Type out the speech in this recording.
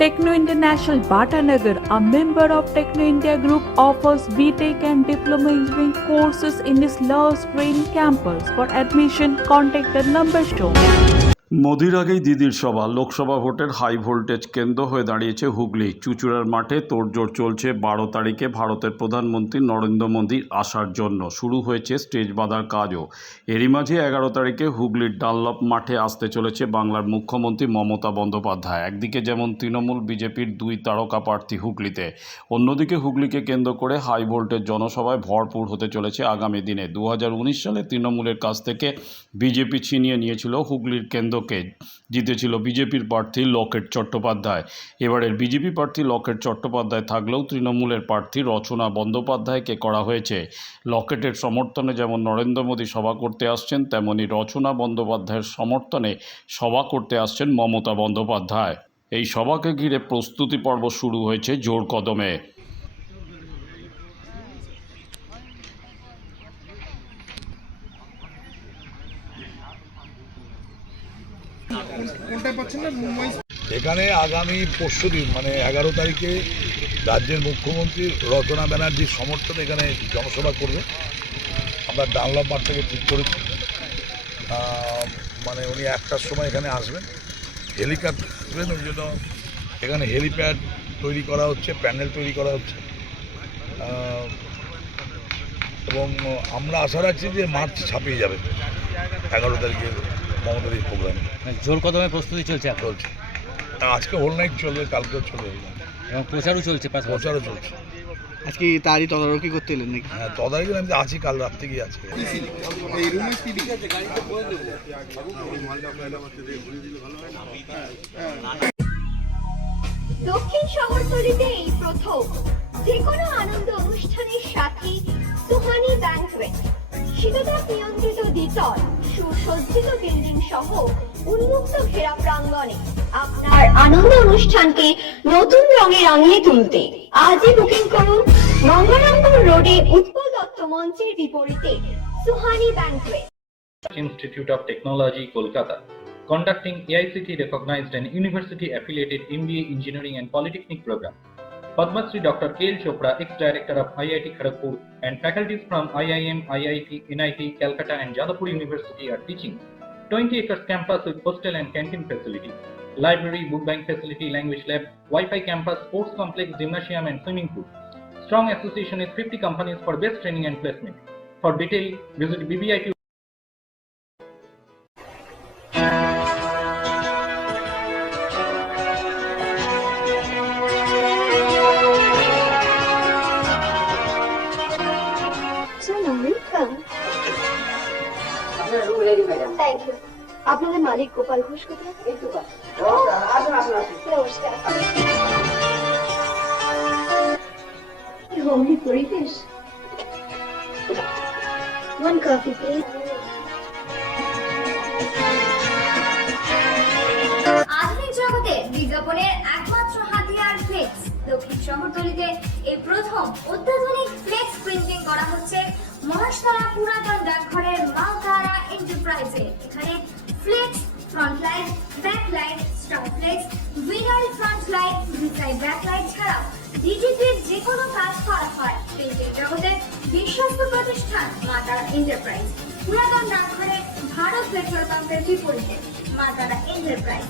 Techno International Bhatanagar, a member of Techno India Group, offers BTech and Diploma Engineering courses in its Love Green campus. For admission, contact the number shown. মোদির আগেই দিদির সভা। লোকসভা ভোটের high voltage কেন্দ্র হয়ে দাঁড়িয়েছে হুগলি। চুঁচুড়ার মাঠে তোড়জোড় চলছে 12 তারিখে ভারতের প্রধানমন্ত্রী নরেন্দ্র মোদী আসার জন্য। শুরু হয়েছে স্টেজ বাঁধার কাজও। এরই মাঝে 11 তারিখে হুগলির ডানলপ মাঠে আসতে চলেছে বাংলার মুখ্যমন্ত্রী মমতা বন্দ্যোপাধ্যায়। একদিকে যেমন তৃণমূল বিজেপির 2 তারকা প্রার্থী হুগলিতে, অন্যদিকে হুগলিকে কেন্দ্র করে হাই ভোল্টেজ জনসভায় ভরপুর হতে চলেছে আগামী দিনে। 2019 সালে তৃণমূলের কাছ থেকে বিজেপি ছিনিয়ে নিয়েছিল হুগলির কেন্দ্রকে, জিতেছিল বিজেপির প্রার্থী লকেট চট্টোপাধ্যায়। এবারের বিজেপি প্রার্থী লকেট চট্টোপাধ্যায় থাকলেও তৃণমূলের প্রার্থী রচনা বন্দ্যোপাধ্যায়কে করা হয়েছে। লকেটের সমর্থনে যেমন নরেন্দ্র মোদী সভা করতে আসছেন, তেমনি রচনা বন্দ্যোপাধ্যায়ের সমর্থনে সভা করতে আসছেন মমতা বন্দ্যোপাধ্যায়। এই সভাকে ঘিরে প্রস্তুতি পর্ব শুরু হয়েছে জোর কদমে। এখানে আগামী পরশুদিন মানে 11 তারিখে রাজ্যের মুখ্যমন্ত্রী রচনা ব্যানার্জির সমর্থনে এখানে জনসভা করবে। আমরা ডানলপ মাঠ থেকে ঠিক করেছি, মানে উনি 1টার সময় এখানে আসবেন, হেলিকপ্টার আসবেন। ওই জন্য এখানে হেলিপ্যাড তৈরি করা হচ্ছে, প্যানেল তৈরি করা হচ্ছে, এবং আমরা আশা রাখছি যে মার্চ ছাপিয়ে যাবে 11 তারিখে মমতাদির প্রোগ্রামে। জোর কদমে প্রস্তুতি চলছে চলছে, আজকে হোল নাইট চলবে, কালকেও চলবে এবং প্রচারও চলছে, প্রচারও চলছে। আজকে তারই তদারকি করতে এলেন নাকি? হ্যাঁ, তদারকি আমি আছি, কাল রাত থেকেই আছি। দক্ষিণ শহরতলিতে এই প্রথম যে কোনো আনন্দ অনুষ্ঠানের সাথে সুহানি ব্যাংকুয়েট, শীততাপ নিয়ন্ত্রিত দ্বিতল, সুসজ্জিত বিল্ডিং সহ উন্মুক্ত ঘেরা প্রাঙ্গণে আপনার আনন্দ অনুষ্ঠানকে নতুন রঙে রাঙিয়ে তুলতে আজই বুকিং করুন গঙ্গারামপুর রোডে উৎপল দত্ত মঞ্চের বিপরীতে Suhani banquet. Institute of Technology, Kolkata, conducting AICTE recognized and university affiliated MBA Engineering and Polytechnic program. Padma Shri Dr. K.L. Chopra, ex-director of IIT Kharagpur, and faculties from IIM, IIT, NIT, Calcutta and Jadavpur University are teaching. 20 acres campus with hostel and canteen facility, library, book bank facility, language lab, Wi-Fi campus, sports complex, gymnasium and swimming pool. Strong association with 50 companies for best training and placement. For detail, visit BBIT. Thank you. আপনাদের মালিক গোপাল ঘোষ কোথায়? নমস্কার। Homely পরিবেশ। One coffee, please. আধুনিক জগতে বিজ্ঞাপনের একমাত্র হাতিয়ার ফ্লেক্স। দক্ষিণ শহরতলিতে এই প্রথম অত্যাধুনিক ফ্লেক্স প্রিন্টিং করা হচ্ছে মহাশতলা পুরাতন ডাকঘরের মালতারা এন্টারপ্রাইজে। এখানে flex, front light, back light, star flex, vinyl front light, ভিসাইড ব্যাক লাইট ছাড়াও ডিজিপির যে কোনো কাজ করা হয়। প্রিন্টিং জগতের বিশ্বস্ত প্রতিষ্ঠান মাতারা এন্টারপ্রাইজ, পুরাতন ডাকঘরে ভারত পেট্রোল পাম্পের বিপরীতে মাতারা এন্টারপ্রাইজ।